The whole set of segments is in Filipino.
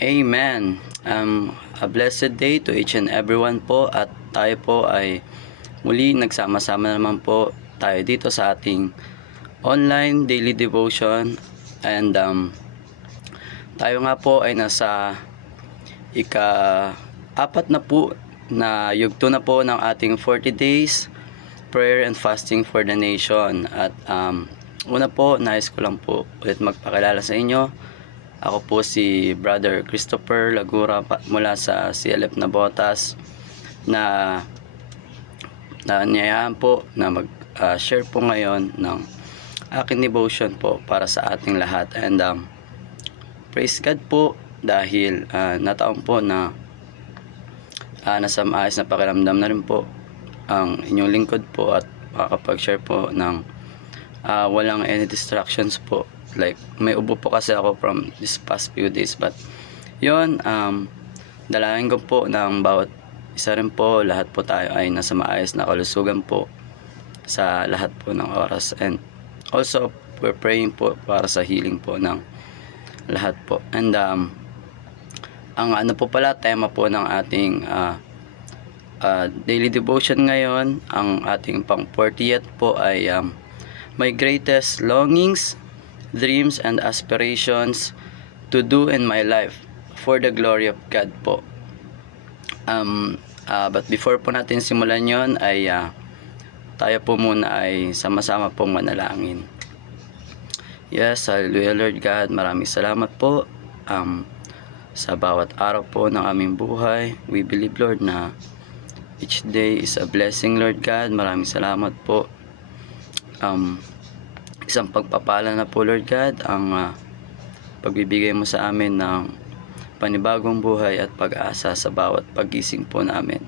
Amen. A blessed day to each and everyone po at tayo po ay muli nagsama-sama naman po tayo dito sa ating online daily devotion and tayo nga po ay nasa ika-apat na po na yugto na po ng ating 40 days prayer and fasting for the nation at una po nais ko lang po ulit magpakilala sa inyo. Ako po si Brother Christopher Lagura mula sa CLF Nabotas na naanyayahan po na mag-share po ngayon ng aking devotion po para sa ating lahat. And praise God po dahil nataon po na nasa maayos na pakiramdam na rin po ang inyong lingkod po at makakapag-share po ng walang any distractions po. Like may ubo po kasi ako from this past few days, but yun, dalangin ko po ng bawat isa rin po, lahat po tayo ay nasa maayos na kalusugan po sa lahat po ng oras, and also we're praying po para sa healing po ng lahat po. And ang ano po pala, tema po ng ating daily devotion ngayon, ang ating pang 40th po ay my greatest longings, dreams and aspirations to do in my life for the glory of God po. But before po natin simulan yon ay tayo po muna ay sama-sama pong manalangin. Yes, hallelujah Lord God, maraming salamat po sa bawat araw po ng aming buhay. We believe Lord na each day is a blessing Lord God. Maraming salamat po. Isang pagpapala na po Lord God ang pagbibigay mo sa amin ng panibagong buhay at pag-asa sa bawat pagising po namin.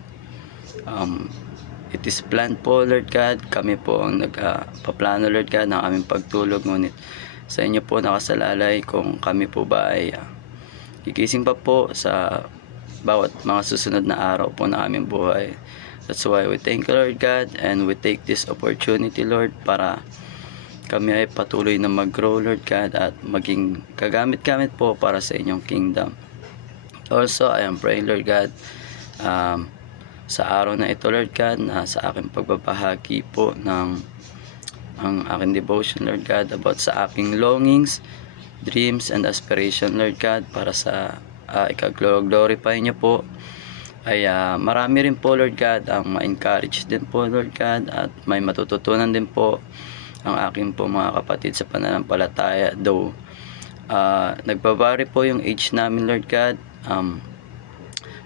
It is planned po Lord God, kami po ang nagpaplano Lord God ng aming pagtulog, ngunit sa inyo po nakasalalay kung kami po ba ay gigising pa po sa bawat mga susunod na araw po ng aming buhay. That's why we thank you Lord God, and we take this opportunity Lord para kami ay patuloy na mag-grow Lord God at maging kagamit-gamit po para sa inyong kingdom. Also, I am praying Lord God sa araw na ito Lord God, na sa aking pagbabahagi po ng ang aking devotion Lord God about sa aking longings, dreams and aspiration Lord God, para sa ika-glorify niyo po ay marami rin po Lord God ang ma-encourage din po Lord God, at may matututunan din po ang aking po mga kapatid sa pananampalataya, though nagbabari po yung age namin Lord God,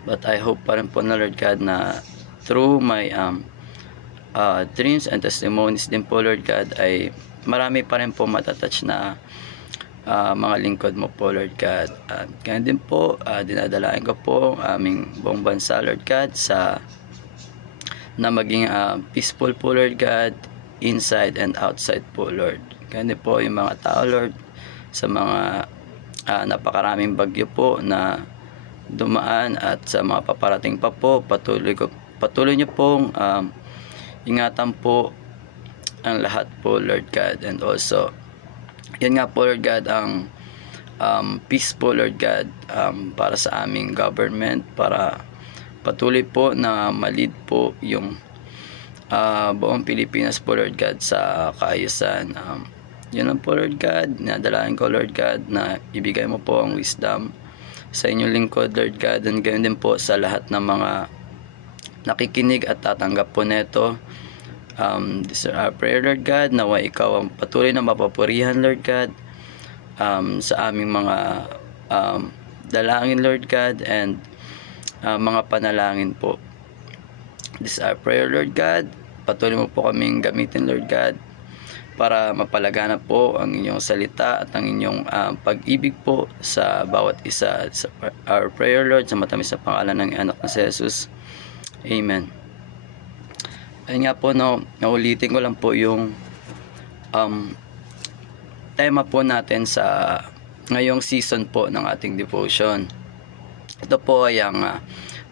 but I hope pa rin po na Lord God na through my dreams and testimonies din po Lord God ay marami pa rin po matatouch na mga lingkod mo po Lord God. At ganyan din po, dinadalain ko po ang aming buong bansa Lord God na maging peaceful po Lord God, inside and outside po Lord. Ganyan po yung mga tao Lord, sa mga napakaraming bagyo po na dumaan at sa mga paparating pa po, patuloy niyo pong ingatan po ang lahat po Lord God. And also yan nga po Lord God, ang peace po Lord God para sa aming government, para patuloy po na malid po yung buong Pilipinas po Lord God sa kaayusan. Yun lang po Lord God, nadalain ko Lord God na ibigay mo po ang wisdom sa inyong lingkod Lord God, and gayon din po sa lahat ng mga nakikinig at tatanggap po neto. This is our prayer Lord God, nawa ikaw ang patuloy na mapapurihan Lord God sa aming mga dalangin Lord God, and mga panalangin po. This is our prayer Lord God, patuloy mo po kaming gamitin Lord God para mapalagana po ang inyong salita at ang inyong pag-ibig po sa bawat isa. Sa our prayer Lord, sa matamis na pangalan ng anak na si Jesus. Amen. Ayun nga po, naulitin ko lang po yung tema po natin sa ngayong season po ng ating devotion. Ito po ay ang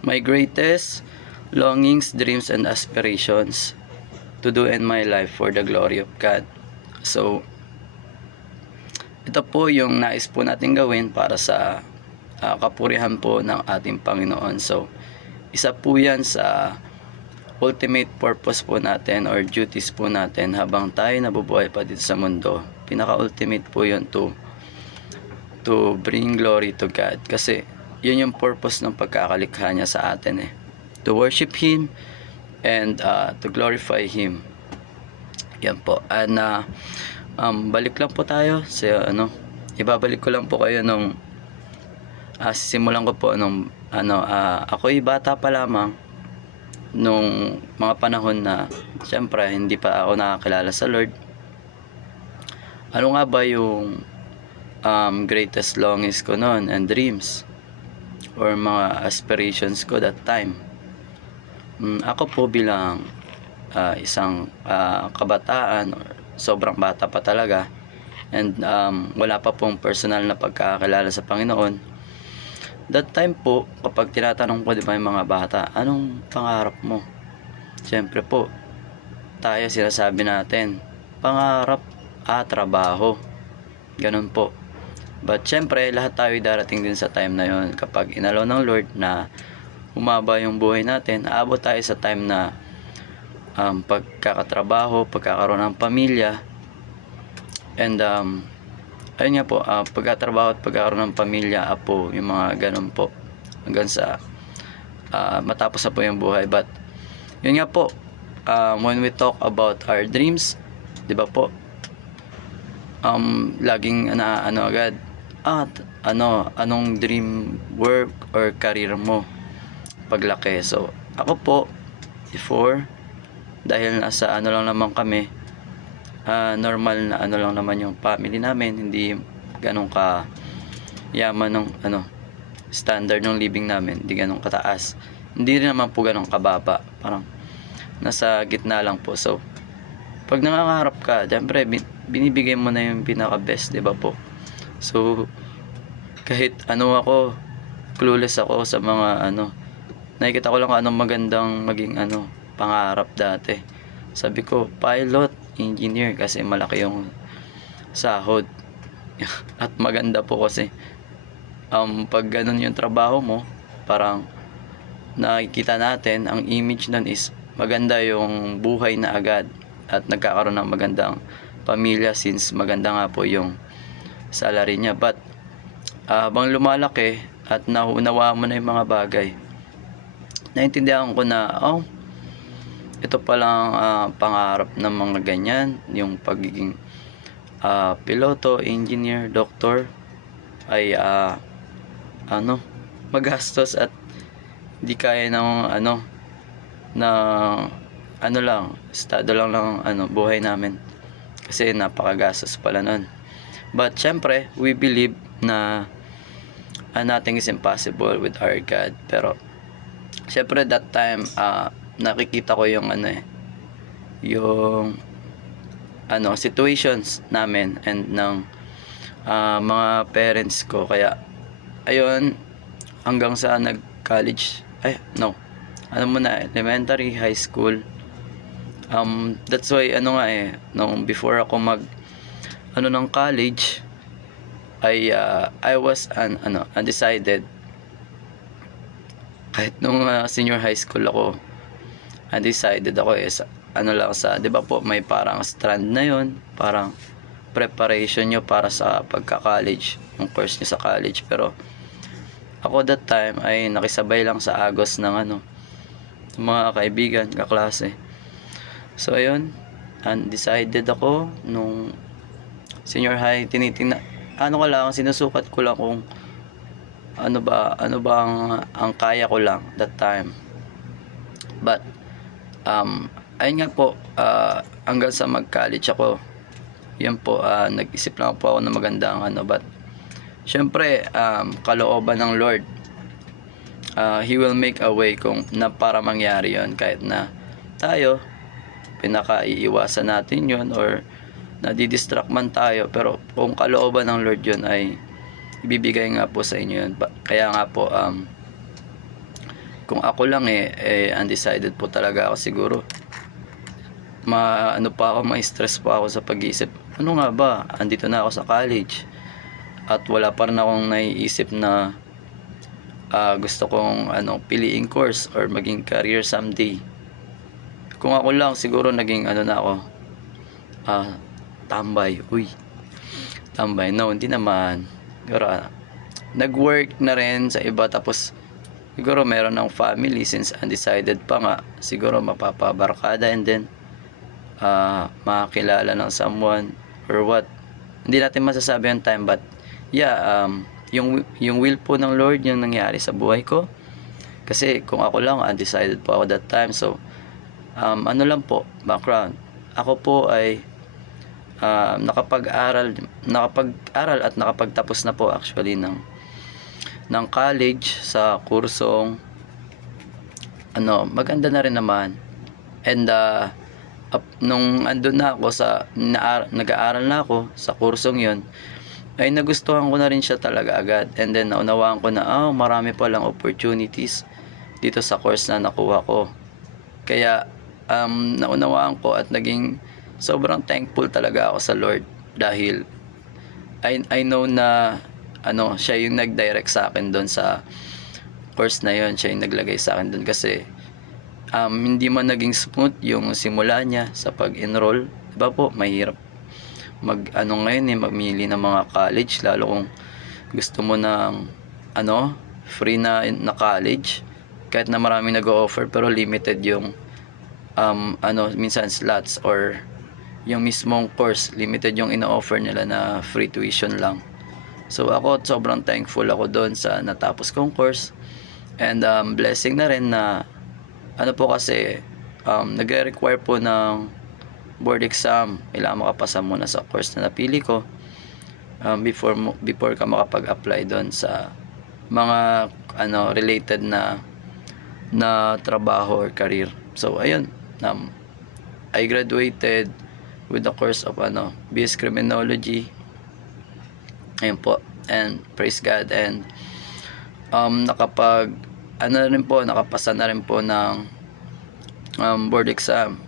my greatest longings, dreams and aspirations to do in my life for the glory of God. So ito po yung nais po natin gawin para sa kapurihan po ng ating Panginoon. So, isa po yan sa ultimate purpose po natin or duties po natin habang tayo nabubuhay pa dito sa mundo. Pinaka-ultimate po yun to bring glory to God. Kasi yun yung purpose ng pagkakalikha niya sa atin eh. To worship Him and to glorify Him. Yan po. And balik lang po tayo sa ibabalik ko lang po kayo nung simulan ko po nung ako'y bata pa lamang nung mga panahon na siyempre hindi pa ako nakakilala sa Lord. Ano nga ba yung greatest longings ko noon and dreams or mga aspirations ko that time? Ako po bilang isang kabataan or sobrang bata pa talaga and wala pa pong personal na pagkakakilala sa Panginoon. That time po, kapag tinatanong ko, di ba, yung mga bata, anong pangarap mo? Siyempre po, tayo sinasabi natin, pangarap, trabaho. Ganun po. But siyempre, lahat tayo darating din sa time na yon. Kapag inalaw ng Lord na humaba yung buhay natin, aabot tayo sa time na pagkakatrabaho, pagkakaroon ng pamilya, and ayun nga po, pagkatrabaho at pagkakaroon ng pamilya, apo, yung mga ganun po, hanggang sa matapos na po yung buhay. But yun nga po, when we talk about our dreams, di ba po, laging agad, anong dream work or career mo paglaki? So ako po before, dahil nasa lang naman kami, normal na lang naman yung family namin, hindi ganun ka yaman ng standard ng living namin, hindi ganun kataas, hindi rin naman po ganun kababa, parang nasa gitna lang po. So pag nangangarap ka, syempre binibigay mo na yung pinaka best, di ba po? So kahit ako, clueless ako sa mga nakikita ko lang anong magandang maging pangarap dati. Sabi ko pilot, engineer, kasi malaki yung sahod at maganda po kasi pag ganun yung trabaho mo, parang nakikita natin ang image nun is maganda yung buhay na agad at nagkakaroon ng magandang pamilya since maganda nga po yung salary niya. But habang lumalaki at naunawa mo na yung mga bagay, naintindihan ko na ito palang pangarap ng mga ganyan, yung pagiging piloto, engineer, doktor ay magastos at di kaya ng lang, estado lang ng buhay namin kasi napakagastos pala nun. But syempre we believe na nothing is impossible with our God. Pero syempre that time nakikita ko yung yung situations namin and ng mga parents ko, kaya ayun, hanggang sa nag-college, elementary, high school, that's why nung before ako mag ng college ay I was undecided. Kahit nung senior high school ako, undecided ako lang sa, di ba po, may parang strand na yon, parang preparation nyo para sa pagka-college, yung course nyo sa college. Pero ako that time ay nakisabay lang sa agos ng mga kaibigan, kaklase. So ayun, undecided ako nung senior high. Tinitingnan, sinusukat ko lang kung ano ba ang kaya ko lang that time. But ayun nga po, hanggang sa mag-college ako, yun po, nag-isip lang po ako ng magandang but syempre kalooban ng Lord, He will make a way para mangyari yon, kahit na tayo pinaka-iiwasan natin yon or nadidistract man tayo, pero kung kalooban ng Lord yun ay ibibigay nga po sa inyo yun. Kaya nga po kung ako lang undecided po talaga ako, siguro ma-stress pa ako sa pag-iisip, ano nga ba, andito na ako sa college at wala pa rin akong naiisip na gusto kong piliing course or maging career someday. Kung ako lang siguro naging na ako, tambay. Uy, tambay. No, hindi naman. Siguro nag-work na rin sa iba, tapos siguro meron ng family, since undecided pa nga, siguro mapapabarkada, and then makakilala ng someone or what. Hindi natin masasabi yung time, but yeah, yung will po ng Lord yung nangyari sa buhay ko. Kasi kung ako lang, undecided po ako that time. So lang po, background. Ako po ay nakapag-aral at nakapagtapos na po actually ng college sa kursong maganda na rin naman. And nung andun na ako nag-aaral na ako sa kursong yun, ay nagustuhan ko na rin siya talaga agad. And then naunawaan ko na marami palang opportunities dito sa course na nakuha ko. Kaya naunawaan ko at naging sobrang thankful talaga ako sa Lord, dahil I know na siya yung nag-direct sa akin doon sa course na yun. Siya yung naglagay sa akin doon, kasi hindi man naging smooth yung simula niya sa pag-enroll. Diba po, mahirap ngayon mamili ng mga college, lalo kung gusto mo ng free na college, kahit na maraming nag-o-offer, pero limited yung minsan slots, or yung mismong course limited yung ino-offer nila na free tuition lang. So ako, sobrang thankful ako doon sa natapos kong course. And blessing na rin na po, kasi nagre-require po ng board exam. Kailangan makapasa muna sa course na napili ko before ka makapag-apply doon sa mga related na trabaho or career. So ayun, I graduated with the course of BS Criminology. Ayun po, and praise God, and nakapasa na rin po ng board exam,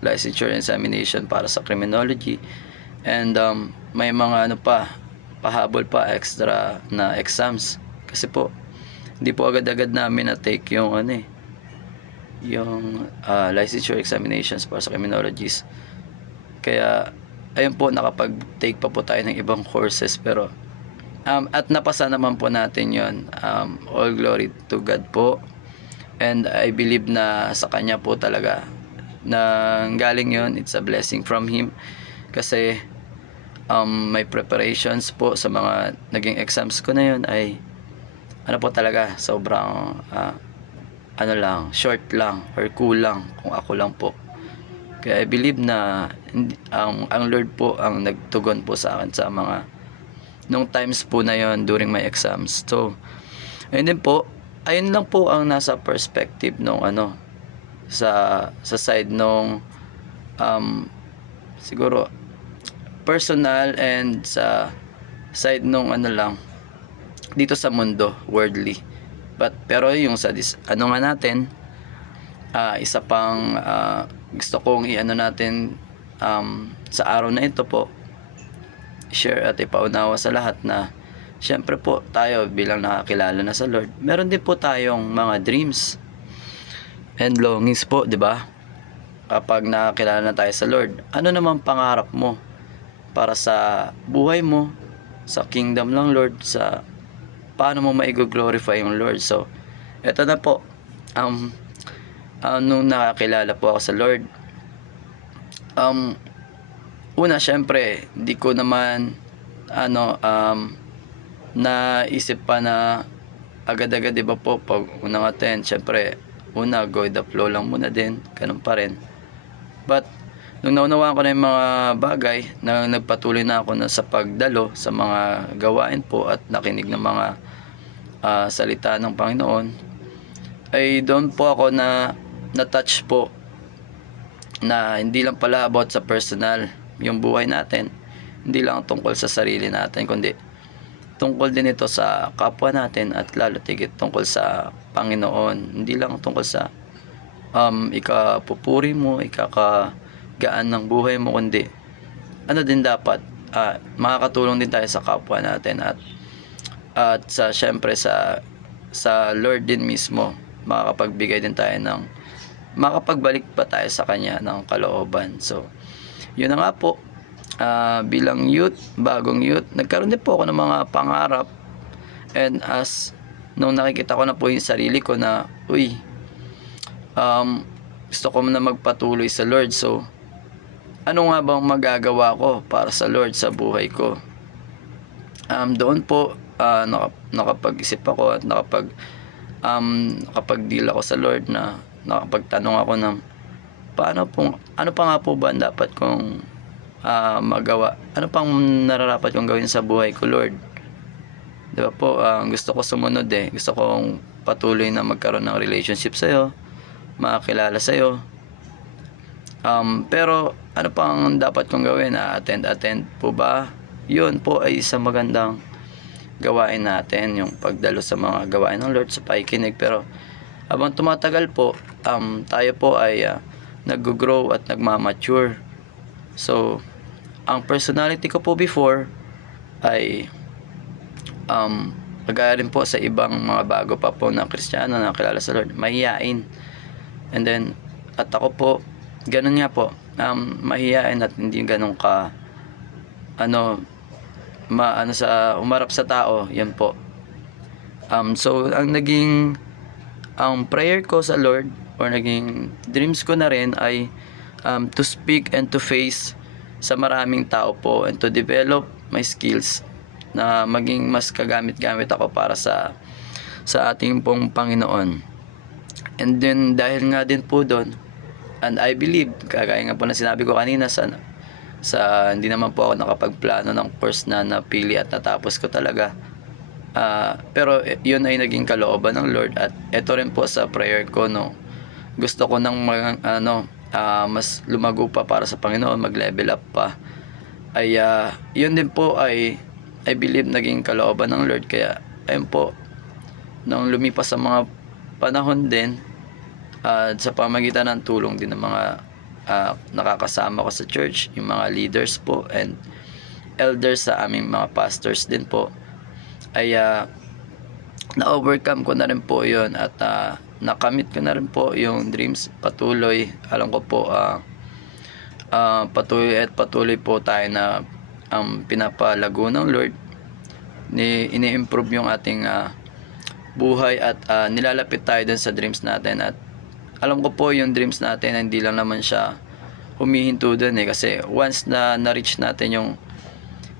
licensure examination para sa criminology. And may mga pahabol pa extra na exams, kasi po hindi po agad-agad namin na-take yung licensure examinations para sa criminologies. Kaya ayun po, nakapag-take pa po tayo ng ibang courses, pero at napasa naman po natin yon. All glory to God po, and I believe na sa Kanya po talaga na galing yon. It's a blessing from Him, kasi may preparations po sa mga naging exams ko na yon ay po talaga, sobrang short lang or kulang kung ako lang po. Kaya I believe na ang Lord po ang nagtugon po sa akin sa mga nung times po na yon during my exams. So ayun din po, ayun lang po ang nasa perspective nung sa side nung siguro personal, and sa side nung lang dito sa mundo, worldly. Pero yung sa nga natin, isa pang gusto kong natin sa araw na ito po, share at ipaunawa sa lahat na syempre po tayo bilang nakakilala na sa Lord, meron din po tayong mga dreams and longings po, di ba? Kapag nakakilala na tayo sa Lord, ano naman pangarap mo para sa buhay mo, sa kingdom ng Lord, sa paano mo maigo-glorify yung Lord. So eto na po, nung nakakilala po ako sa Lord, una, syempre di ko naman naisip pa na agad-agad, di ba po, pag unang attend, syempre una, go with the flow lang muna din, ganun pa rin. But nung naunawaan ko na yung mga bagay, na nagpatuloy na ako sa pagdalo sa mga gawain po at nakinig ng mga salita ng Panginoon, ay doon po ako na-touch po na hindi lang pala about sa personal yung buhay natin, hindi lang tungkol sa sarili natin, kundi tungkol din ito sa kapwa natin, at lalo tigit tungkol sa Panginoon. Hindi lang tungkol sa ikapupuri mo, ikakagaan ng buhay mo, kundi din dapat makakatulong din tayo sa kapwa natin, at sa syempre sa sa Lord din mismo makakapagbigay din tayo ng makapagbalik pa tayo sa Kanya ng kalooban. So, yun na nga po, bilang youth, bagong youth, nagkaroon din po ako ng mga pangarap, and as nung nakikita ko na po yung sarili ko na, gusto ko na magpatuloy sa Lord. So, ano nga bang magagawa ko para sa Lord sa buhay ko? Doon po, nakapag-isip ako at nakapag-deal ako sa Lord, na nakapagtanong ako ng ano pa nga po ba ang dapat kong magawa? Ano pang nararapat kong gawin sa buhay ko, Lord? Di ba po, gusto ko sumunod Gusto kong patuloy na magkaroon ng relationship sa'yo, makakilala sa'yo. Pero ano pang dapat kong gawin? Attend po ba? Yun po ay isang magandang gawain natin, yung pagdalo sa mga gawain ng Lord, sa pakikinig. Pero habang tumatagal po, tayo po ay nag-grow at nagmamature. So, ang personality ko po before ay kagaya rin po sa ibang mga bago pa po na Kristiyano na nakilala sa Lord, mahiyain. And then, at ako po, ganun nga po, mahiyain at hindi ganun ka umarap sa tao, yan po. So, ang prayer ko sa Lord, or naging dreams ko na rin, ay to speak and to face sa maraming tao po, and to develop my skills na maging mas kagamit-gamit ako para sa ating pong Panginoon. And then, dahil nga din po doon, and I believe, kagaya nga po na sinabi ko kanina, hindi naman po ako nakapagplano ng course na napili at natapos ko talaga. Pero yun ay naging kalooban ng Lord, at ito rin po sa prayer ko, no, gusto ko nang mas lumago pa para sa Panginoon, mag-level up pa. Yun din po ay I believe naging kalooban ng Lord. Kaya ayun po, nung lumipas sa mga panahon din, sa pamagitan ng tulong din ng mga nakakasama ko sa church, yung mga leaders po and elders sa aming mga pastors din po, ay na-overcome ko na rin po yun, at nakamit ko na rin po yung dreams. Patuloy, alam ko po, patuloy po tayo na pinapalago ng Lord, ini-improve yung ating buhay, at nilalapit tayo dun sa dreams natin. At alam ko po yung dreams natin, hindi lang naman siya humihinto dun kasi once na na-reach natin yung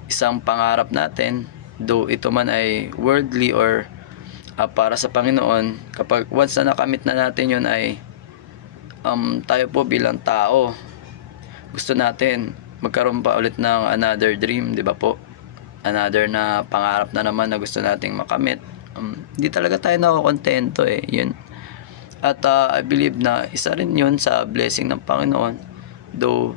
isang pangarap natin, though ito man ay worldly or para sa Panginoon, kapag once na nakamit na natin yun, ay tayo po bilang tao, gusto natin magkaroon pa ulit ng another dream, di ba po? Another na pangarap na naman na gusto nating makamit. Hindi talaga tayo nakokontento yun. At I believe na isa rin yun sa blessing ng Panginoon, though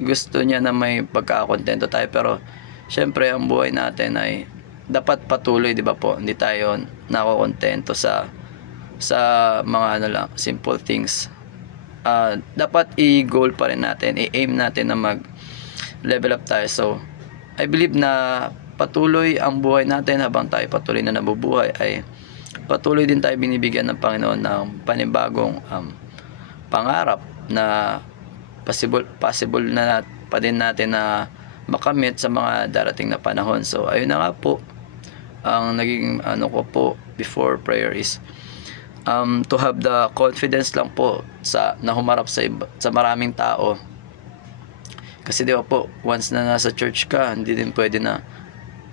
gusto niya na may pagkakakontento tayo, pero syempre ang buhay natin ay dapat patuloy, di ba po? Hindi tayo nakokontento sa mga simple things. Dapat i-goal pa rin natin, i-aim natin na mag-level up tayo. So, I believe na patuloy ang buhay natin. Habang tayo patuloy na nabubuhay, ay patuloy din tayo binibigyan ng Panginoon ng panibagong pangarap na possible na pa din natin na makamit sa mga darating na panahon. So, ayun na nga po, ang naging ko po before prayer is to have the confidence lang po na humarap sa maraming tao. Kasi di ba po, once na nasa church ka, hindi din pwede na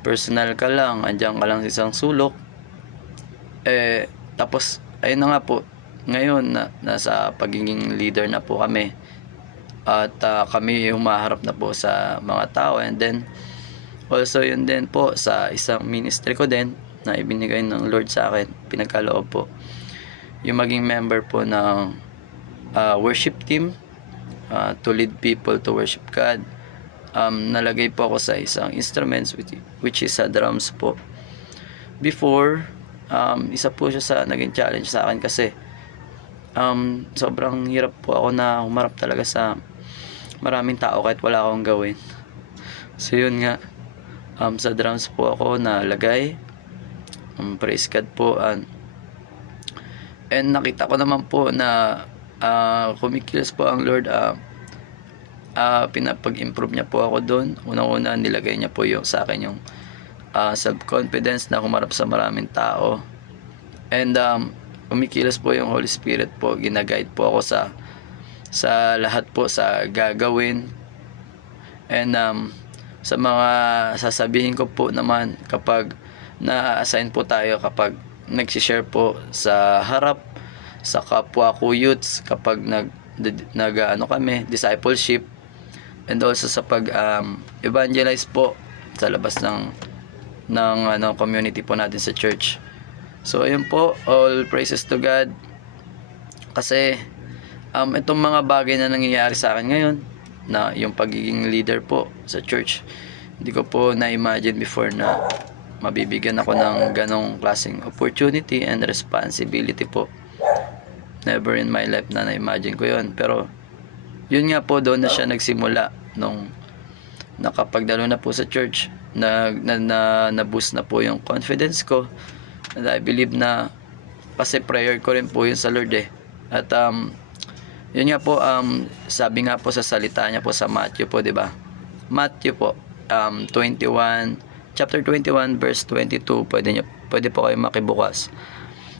personal ka lang, andyan ka lang sa isang sulok. Tapos ayun na nga po, ngayon nasa pagiging leader na po kami, at kami humaharap na po sa mga tao. And then also yun din po sa isang ministry ko din na ibinigay ng Lord sa akin, pinagkaloob po, yung maging member po ng worship team, to lead people to worship God. Nalagay po ako sa isang instruments which is sa drums po. Before, isa po siya sa naging challenge sa akin kasi sobrang hirap po ako na humarap talaga sa maraming tao kahit wala akong gawin. So yun nga, sa drums po ako nalagay, praise God po, And nakita ko naman po na kumikilos po ang Lord. Pinapag-improve niya po ako doon. Unang-una, nilagay niya po yung sa akin yung self-confidence na humarap sa maraming tao. And kumikilos po yung Holy Spirit po. Ginaguide po ako sa lahat po sa gagawin. And sa mga sasabihin ko po naman kapag na-assign po tayo, kapag nag-share po sa harap sa kapwa ko youths, kapag kami discipleship, and also sa pag evangelize po sa labas ng community po natin sa church. So ayun po, all praises to God, kasi itong mga bagay na nangyayari sa akin ngayon, na yung pagiging leader po sa church, hindi ko po na-imagine before na mabibigyan ako ng ganong klaseng opportunity and responsibility po. Never in my life na na-imagine ko yun. Pero yun nga po, doon na siya nagsimula nung nakapagdalo na po sa church, na-boost na po yung confidence ko, and I believe na kasi prayer ko rin po yun sa Lord at yun nga po, sabi nga po sa salita niya po sa Matthew po, di ba? Matthew po 21, chapter 21 verse 22, pwede po kayo makibukas.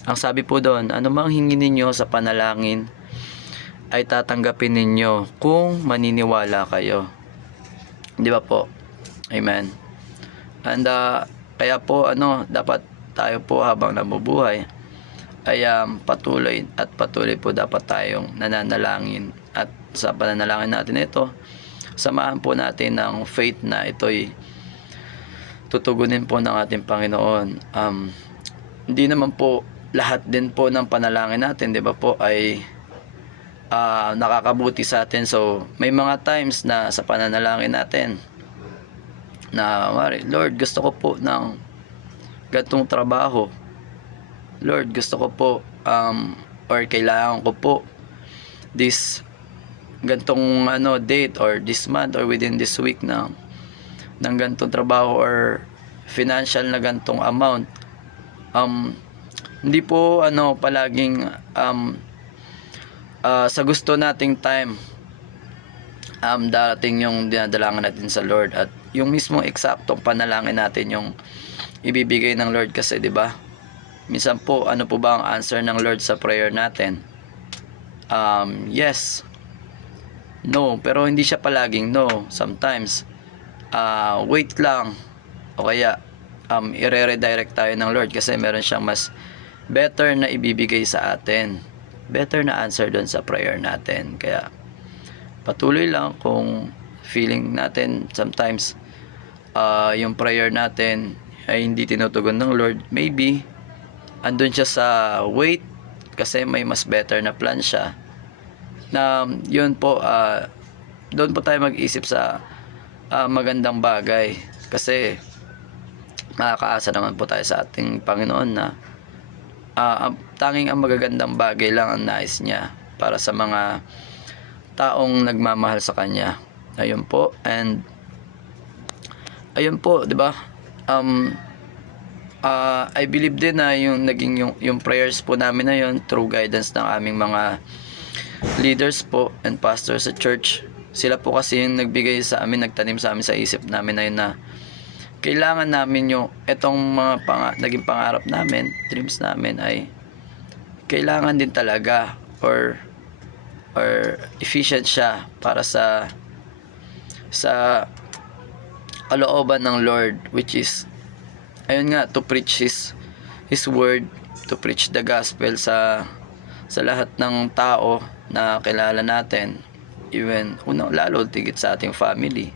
Ang sabi po doon, ano mang hingin ninyo sa panalangin ay tatanggapin ninyo kung maniniwala kayo. Di ba po? Amen. And kaya po dapat tayo po habang nabubuhay ay patuloy po dapat tayong nananalangin, at sa pananalangin natin ito, samahan po natin ng faith na ito'y tutugunin po ng ating Panginoon. Hindi naman po lahat din po ng panalangin natin, di ba po, ay nakakabuti sa atin. So may mga times na sa pananalangin natin na, Lord, gusto ko po ng gantong trabaho. Lord, gusto ko po or kailangan ko po this gantong date, or this month, or within this week ng gantong trabaho, or financial na gantong amount. Hindi po palaging sa gusto nating time darating yung dinadalangan natin sa Lord, at yung mismong eksaktong panalangin natin yung ibibigay ng Lord. Kasi di ba, minsan po, ano po ba ang answer ng Lord sa prayer natin? Yes, no, pero hindi siya palaging no. Sometimes wait lang, o kaya i-redirect tayo ng Lord kasi meron siyang mas better na ibibigay sa atin, better na answer doon sa prayer natin. Kaya patuloy lang. Kung feeling natin sometimes yung prayer natin ay hindi tinutugon ng Lord, maybe andun siya sa wait kasi may mas better na plan siya, na yun po, doon po tayo mag-isip sa magandang bagay, kasi makakaasa naman po tayo sa ating Panginoon na tanging ang magagandang bagay lang ang nais niya para sa mga taong nagmamahal sa kanya. Ayun po. And ayun po, di ba? I believe din na yung naging yung prayers po namin na yun, through guidance ng aming mga leaders po and pastors sa church. Sila po kasi yung nagbigay sa amin, nagtanim sa amin sa isip namin na yun, na kailangan namin yung etong mga naging pangarap namin, dreams namin, ay kailangan din talaga or efficient siya para sa kalooban ng Lord, which is ayun nga, to preach His word, to preach the gospel sa lahat ng tao na kilala natin, even lalo tigit sa ating family,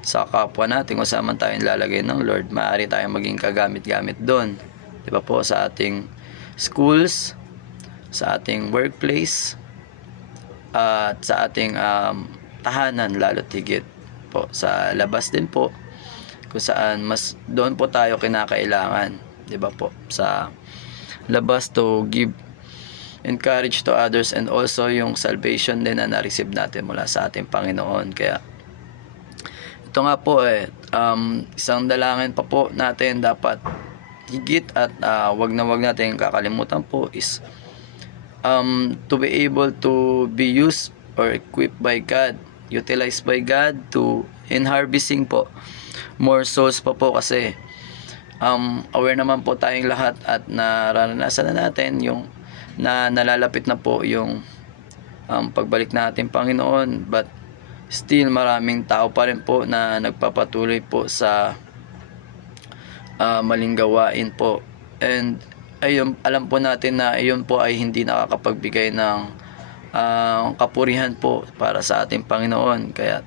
sa kapwa natin, kung saan man tayong lalagay ng Lord, maaari tayong maging kagamit-gamit doon, di ba po, sa ating schools, sa ating workplace, at sa ating tahanan, lalo tigit po sa labas din po, kung saan mas doon po tayo kinakailangan, di ba po, sa labas, to give encourage to others, and also yung salvation din na na-receive natin mula sa ating Panginoon. Kaya ito nga po isang dalangin pa po natin dapat higit, at wag na wag natin kakalimutan po, is to be able to be used or equipped by God, utilized by God to in harvesting po more souls pa po, kasi aware naman po tayong lahat at nararanasan na natin yung nalalapit na po yung pagbalik natin, Panginoon, but still maraming tao pa rin po na nagpapatuloy po sa maling gawain po. And ayun, alam po natin na iyon po ay hindi nakakapagbigay ng kapurihan po para sa ating Panginoon. Kaya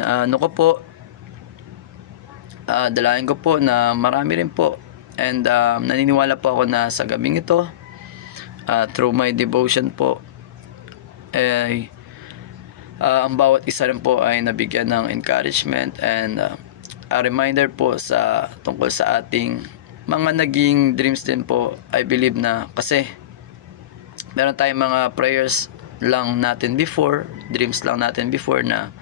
ano ko po, dalayan ko po na marami rin po, and naniniwala po ako na sa gabing ito, through my devotion po, ang bawat isa rin po ay nabigyan ng encouragement and a reminder po sa tungkol sa ating mga naging dreams din po. I believe na kasi meron tayong mga prayers lang natin before, dreams lang natin before na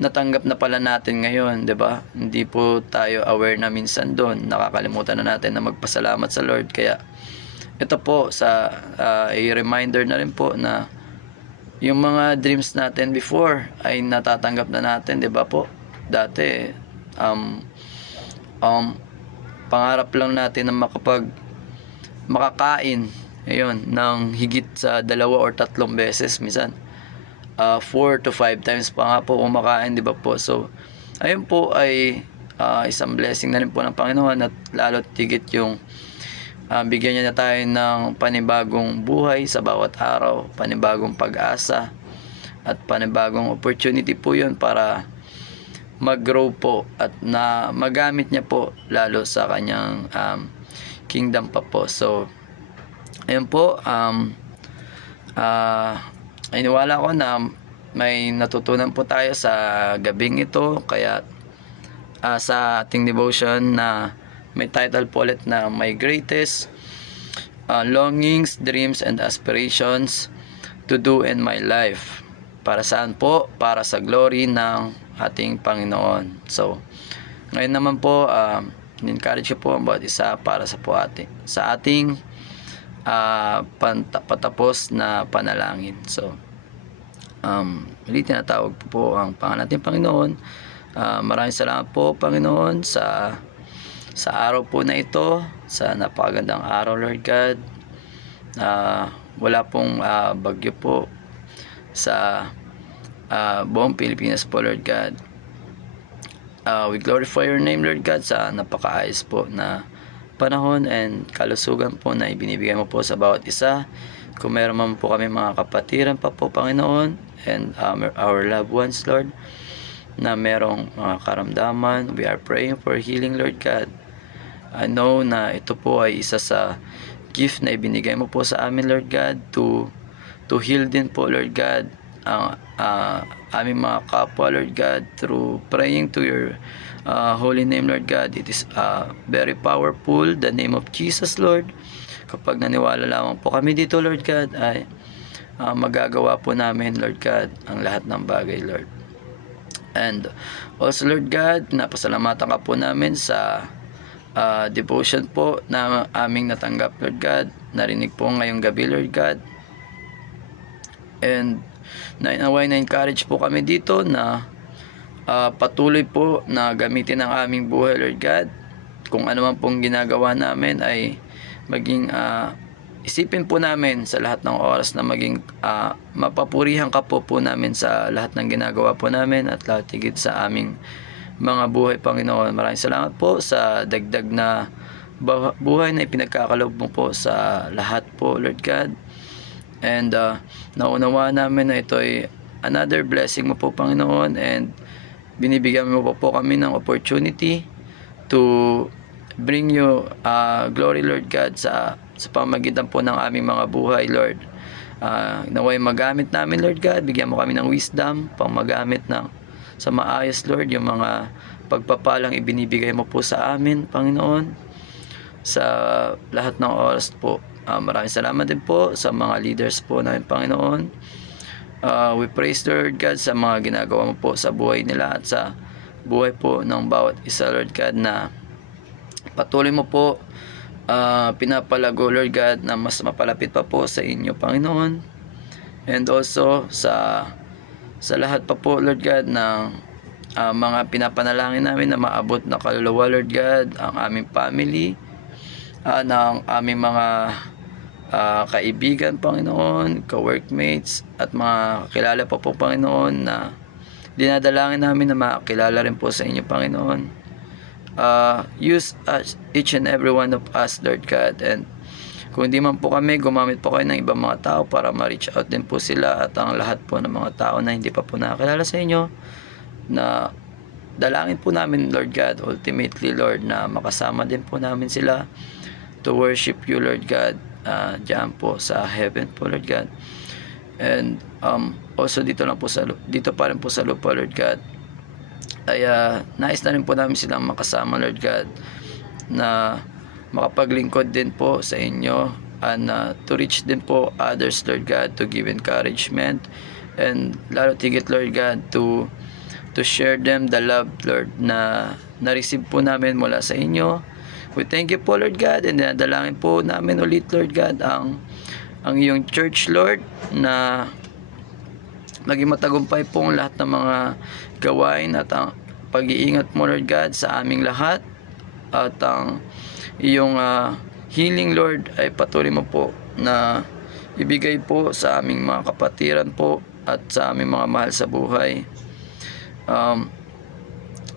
natanggap na pala natin ngayon, 'di ba? Hindi po tayo aware na minsan doon, nakakalimutan na natin na magpasalamat sa Lord. Kaya ito po sa a reminder na rin po na yung mga dreams natin before ay natatanggap na natin, 'di ba po? Dati pangarap lang natin na makakain ng higit sa 2 or 3 beses, minsan 4 to 5 times pa nga po kumakain, 'di ba po? So ayun po ay isang blessing na rin po ng Panginoon, at lalo tigit yung bigyan niya na tayo ng panibagong buhay sa bawat araw, panibagong pag-asa at panibagong opportunity po yun para mag-grow po at na magamit niya po lalo sa kanyang kingdom pa po. So ayun po, iniwala ko na may natutunan po tayo sa gabing ito. Kaya sa ating devotion na may title po ulit na My Greatest Longings, Dreams, and Aspirations to Do in My Life. Para saan po? Para sa glory ng ating Panginoon. So, ngayon naman po, encourage ko po ang bawat isa para sa ating patapos na panalangin. So, ulit tinatawag po ang pangalan natin Panginoon. Maraming salamat po, Panginoon, sa araw po na ito, sa napakagandang araw, Lord God. Wala pong bagyo po sa buong Pilipinas po, Lord God. We glorify your name, Lord God, sa napakaayos po na panahon and kalusugan po na ibinibigay mo po sa bawat isa. Kung meron man po kami mga kapatiran pa po, Panginoon, and our loved ones, Lord, na merong mga karamdaman, we are praying for healing, Lord God. I know na ito po ay isa sa gift na ibinigay mo po sa amin, Lord God, to heal din po, Lord God, ang aming mga kapwa, Lord God, through praying to your holy name, Lord God. It is very powerful, the name of Jesus, Lord. Kapag naniwala lamang po kami dito, Lord God, ay magagawa po namin, Lord God, ang lahat ng bagay, Lord. And also, Lord God, napasalamatan ka po namin sa devotion po na aming natanggap, Lord God. Narinig po ngayong gabi, Lord God. And na-encourage po kami dito na patuloy po na gamitin ang aming buhay, Lord God. Kung ano man pong ginagawa namin ay maging isipin po namin sa lahat ng oras na maging mapapurihan ka po namin sa lahat ng ginagawa po namin, at lahat higit sa aming mga buhay, Panginoon. Maraming salamat po sa dagdag na buhay na ipinagkakaloob mo po sa lahat po, Lord God. And naunawa namin na ito ay another blessing mo po, Panginoon, and binibigyan mo po kami ng opportunity to bring you glory, Lord God, sa pamagitan po ng aming mga buhay, Lord. Naway magamit namin, Lord God, bigyan mo kami ng wisdom pang magamit sa maayos, Lord, yung mga pagpapalang ibinibigay mo po sa amin, Panginoon, sa lahat ng oras po. Maraming salamat din po sa mga leaders po namin, Panginoon. We praise, Lord God, sa mga ginagawa mo po sa buhay nila at sa buhay po ng bawat isa, Lord God, na patuloy mo po pinapalago, Lord God, na mas mapalapit pa po sa inyo, Panginoon. And also sa lahat pa po, Lord God, ng mga pinapanalangin namin na maabot na kaluluwa, Lord God, ang aming family, ng aming mga kaibigan, Panginoon, ka-workmates, at mga kilala pa po, Panginoon, na dinadalangin namin na makilala rin po sa inyo, Panginoon. Use us, each and every one of us, Lord God, and kung hindi man po kami, gumamit po kayo ng ibang mga tao para ma-reach out din po sila at ang lahat po ng mga tao na hindi pa po nakakilala sa inyo, na dalangin po namin, Lord God, ultimately, Lord, na makasama din po namin sila to worship you, Lord God, diyan po sa heaven po, Lord God. And also dito pa rin po sa lupa, Lord God, ay nais na rin po namin silang makasama, Lord God, na makapaglingkod din po sa inyo, and to reach din po others, Lord God, to give encouragement, and lalo tigit, Lord God, to share them the love, Lord, na na-receive po namin mula sa inyo. We thank you po, Lord God, and dalangin po namin ulit, Lord God, ang iyong church, Lord, na maging matagumpay po ang lahat ng mga gawain at ang pag-iingat mo, Lord God, sa aming lahat, at ang iyong healing, Lord, ay patuloy mo po na ibigay po sa aming mga kapatiran po at sa aming mga mahal sa buhay,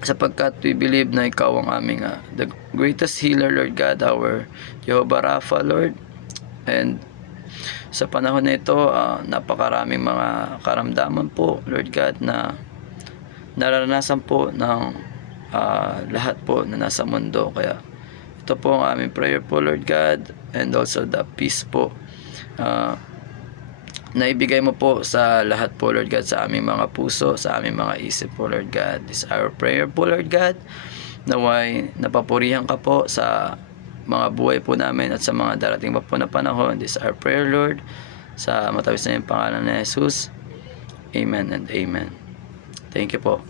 sapagkat we believe na ikaw ang aming the greatest healer, Lord God, our Jehovah Rapha, Lord. And sa panahon na ito, napakaraming mga karamdaman po, Lord God, na nararanasan po ng lahat po na nasa mundo. Kaya ito po ang aming prayer po, Lord God, and also the peace po na ibigay mo po sa lahat po, Lord God, sa aming mga puso, sa aming mga isip po, Lord God. This is our prayer po, Lord God, naway napapurihan ka po sa mga buhay po namin at sa mga darating pa po na panahon. This is our prayer, Lord, sa matawis na yung pangalan ni Jesus. Amen and amen. Thank you po.